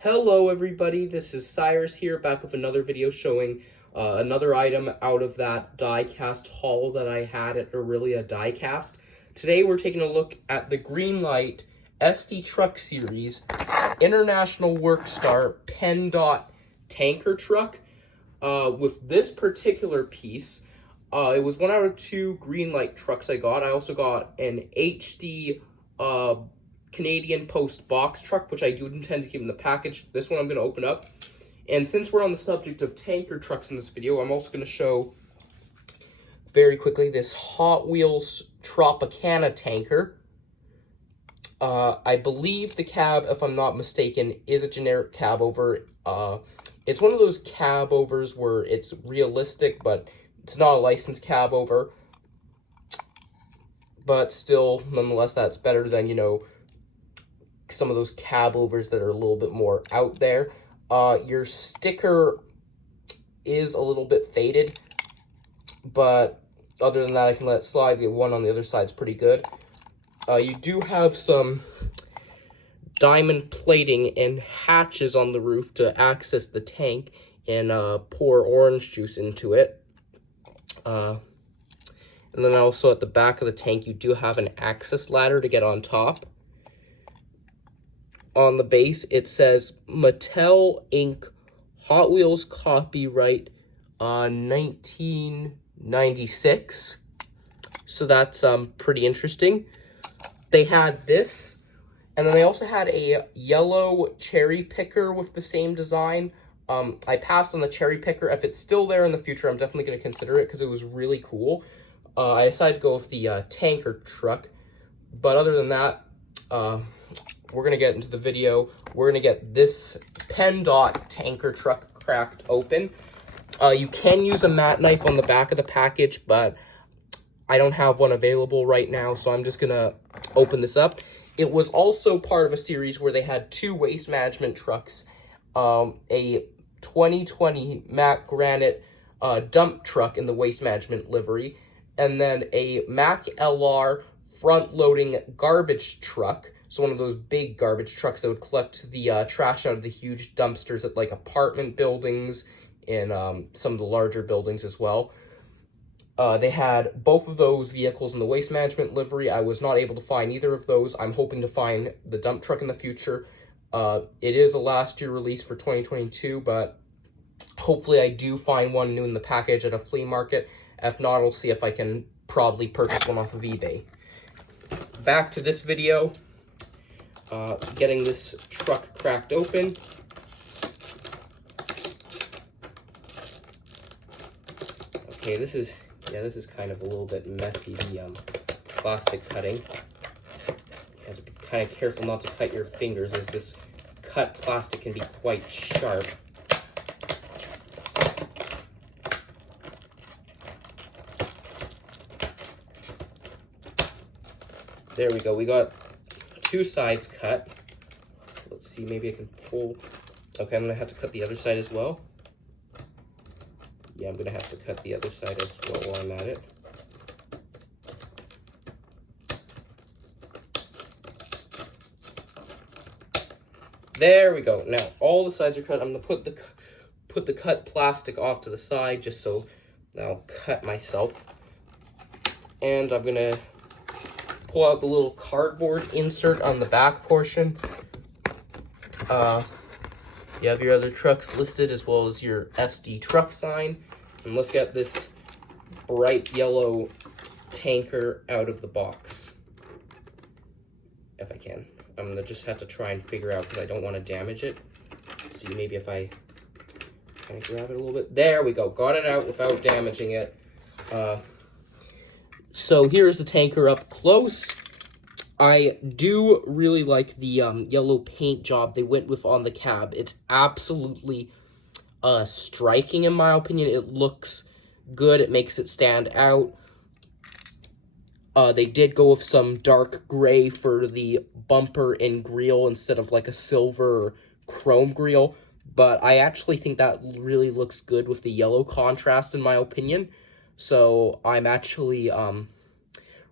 Hello everybody, this is Cyrus here, back with another video showing another item out of that die-cast haul that I had at Aurelia Die-Cast. Today we're taking a look at the Greenlight SD Truck Series International Workstar PennDot tanker truck. With this particular piece, it was one out of two Greenlight trucks I got. I also got an HD Canadian Post box truck, which I do intend to keep in the package. This one I'm going to open up. And since we're on the subject of tanker trucks in this video, I'm also going to show very quickly this Hot Wheels Tropicana tanker. I believe the cab, if I'm not mistaken, is a generic cab over. It's one of those cab overs where it's realistic, but it's not a licensed cab over. But still, nonetheless, that's better than, some of those cab overs that are a little bit more out there. Your sticker is a little bit faded, but other than that, I can let it slide. The one on the other side is pretty good. You do have some diamond plating and hatches on the roof to access the tank and pour orange juice into it. And then also at the back of the tank, you do have an access ladder to get on top. On the base, it says Mattel Inc. Hot Wheels copyright 1996. So that's pretty interesting. They had this, and then they also had a yellow cherry picker with the same design. I passed on the cherry picker. If it's still there in the future, I'm definitely going to consider it because it was really cool. I decided to go with the tanker truck, but other than that, we're going to get into the video. We're going to get this PennDot tanker truck cracked open. You can use a mat knife on the back of the package, but I don't have one available right now, so I'm just going to open this up. It was also part of a series where they had two waste management trucks, a 2020 Mack Granite dump truck in the waste management livery, and then a Mack LR front-loading garbage truck. So one of those big garbage trucks that would collect the trash out of the huge dumpsters at like apartment buildings and some of the larger buildings as well. They had both of those vehicles in the waste management livery. I was not able to find either of those. I'm hoping to find the dump truck in the future. It is a last year release for 2022, but hopefully I do find one new in the package at a flea market. If not, I'll see if I can probably purchase one off of eBay. Back to this video. Getting this truck cracked open. Okay, this is kind of a little bit messy, the plastic cutting. You have to be kind of careful not to cut your fingers, as this cut plastic can be quite sharp. There we go, we got two sides cut. Let's see, maybe I can pull. Okay, I'm gonna have to cut the other side as well. Yeah, I'm gonna have to cut the other side as well while I'm at it. There we go. Now all the sides are cut. I'm gonna put the cut plastic off to the side just so I'll cut myself. And I'm gonna pull out the little cardboard insert on the back portion. You have your other trucks listed as well as your SD truck sign. And let's get this bright yellow tanker out of the box. If I can. I'm going to just have to try and figure out because I don't want to damage it. See, maybe if I kind of grab it a little bit. There we go. Got it out without damaging it. So here's the tanker up close. I do really like the yellow paint job they went with on the cab. It's absolutely striking in my opinion. It looks good. It makes it stand out. They did go with some dark gray for the bumper and grille instead of like a silver or chrome grille. But I actually think that really looks good with the yellow contrast in my opinion. So I'm actually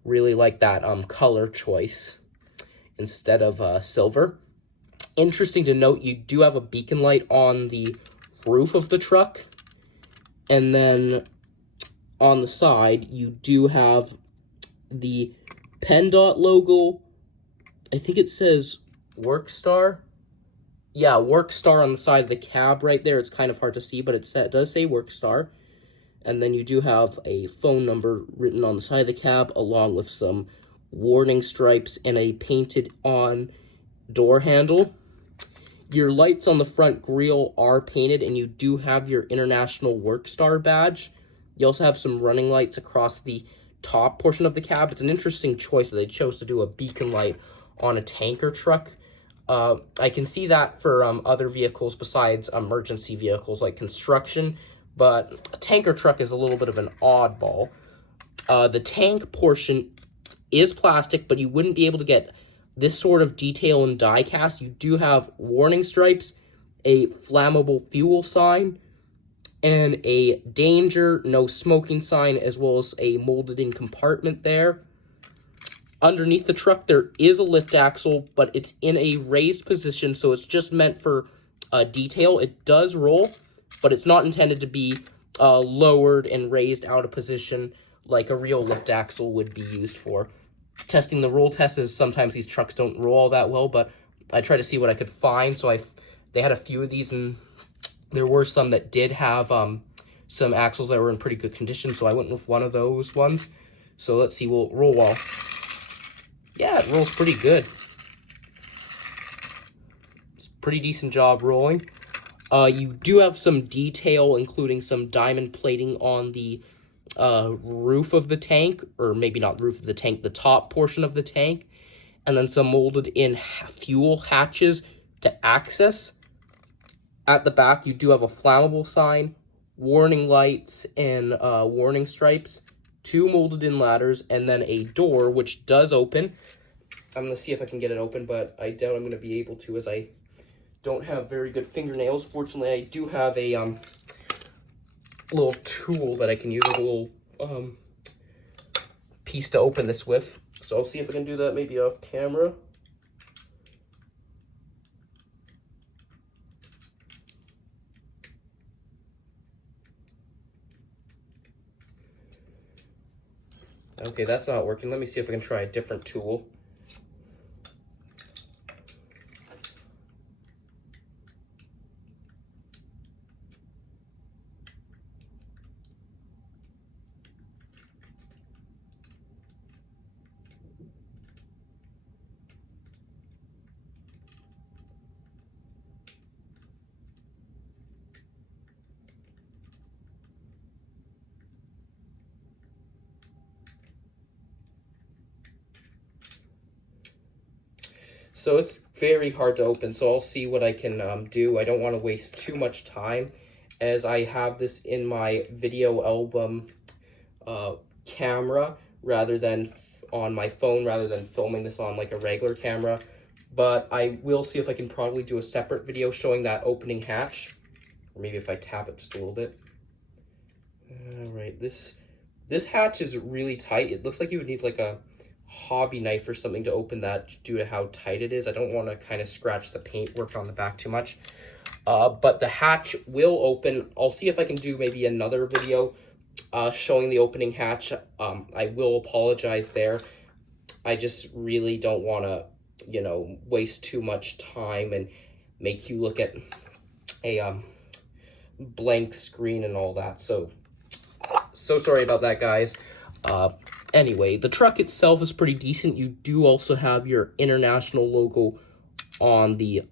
really like that color choice instead of silver. Interesting to note, you do have a beacon light on the roof of the truck. And then on the side, you do have the PennDOT logo. I think it says Workstar. Yeah, Workstar on the side of the cab right there. It's kind of hard to see, but it does say Workstar. And then you do have a phone number written on the side of the cab, along with some warning stripes and a painted-on door handle. Your lights on the front grille are painted, and you do have your International Workstar badge. You also have some running lights across the top portion of the cab. It's an interesting choice that they chose to do a beacon light on a tanker truck. I can see that for other vehicles besides emergency vehicles like construction, but a tanker truck is a little bit of an oddball. The tank portion is plastic, but you wouldn't be able to get this sort of detail in die cast. You do have warning stripes, a flammable fuel sign, and a danger, no smoking sign, as well as a molded in compartment there. Underneath the truck, there is a lift axle, but it's in a raised position, so it's just meant for detail. It does roll, but it's not intended to be lowered and raised out of position like a real lift axle would be used for. Testing the roll test is sometimes these trucks don't roll all that well, but I tried to see what I could find. So they had a few of these, and there were some that did have some axles that were in pretty good condition, so I went with one of those ones. So let's see, will it roll well? Yeah, it rolls pretty good. It's a pretty decent job rolling. You do have some detail, including some diamond plating on the roof of the tank, or maybe not roof of the tank, the top portion of the tank, and then some molded in fuel hatches to access. At the back, you do have a flammable sign, warning lights, and warning stripes, 2 molded in ladders, and then a door which does open. I'm going to see if I can get it open, but I doubt I'm going to be able to, as I don't have very good fingernails. Fortunately, I do have a little tool that I can use, a little piece to open this with. So I'll see if I can do that maybe off camera. Okay, that's not working. Let me see if I can try a different tool. So it's very hard to open, so I'll see what I can do. I don't want to waste too much time, as I have this in my video album camera rather than on my phone, rather than filming this on like a regular camera. But I will see if I can probably do a separate video showing that opening hatch, or maybe if I tap it just a little bit. All right, this hatch is really tight. It looks like you would need like a hobby knife or something to open that due to how tight it is. I don't want to kind of scratch the paintwork on the back too much. But the hatch will open. I'll see if I can do maybe another video showing the opening hatch. I will apologize there. I just really don't want to, you know, waste too much time and make you look at a blank screen and all that. So sorry about that, guys. Anyway, the truck itself is pretty decent. You do also have your International logo on the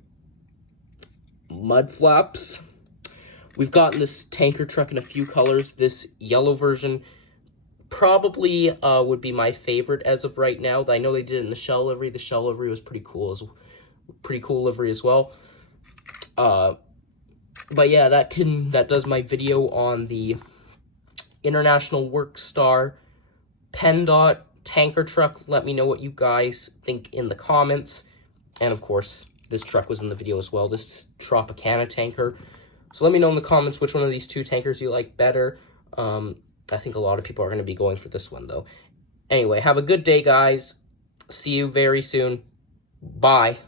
mud flaps. We've gotten this tanker truck in a few colors. This yellow version probably would be my favorite as of right now. I know they did it in the shell livery. The shell livery was pretty cool livery as well. But yeah, that does my video on the International Workstar PennDOT tanker truck. Let me know what you guys think in the comments. And of course, this truck was in the video as well, this Tropicana tanker. So let me know in the comments which one of these two tankers you like better. I think a lot of people are going to be going for this one, though. Anyway, have a good day, guys. See you very soon. Bye.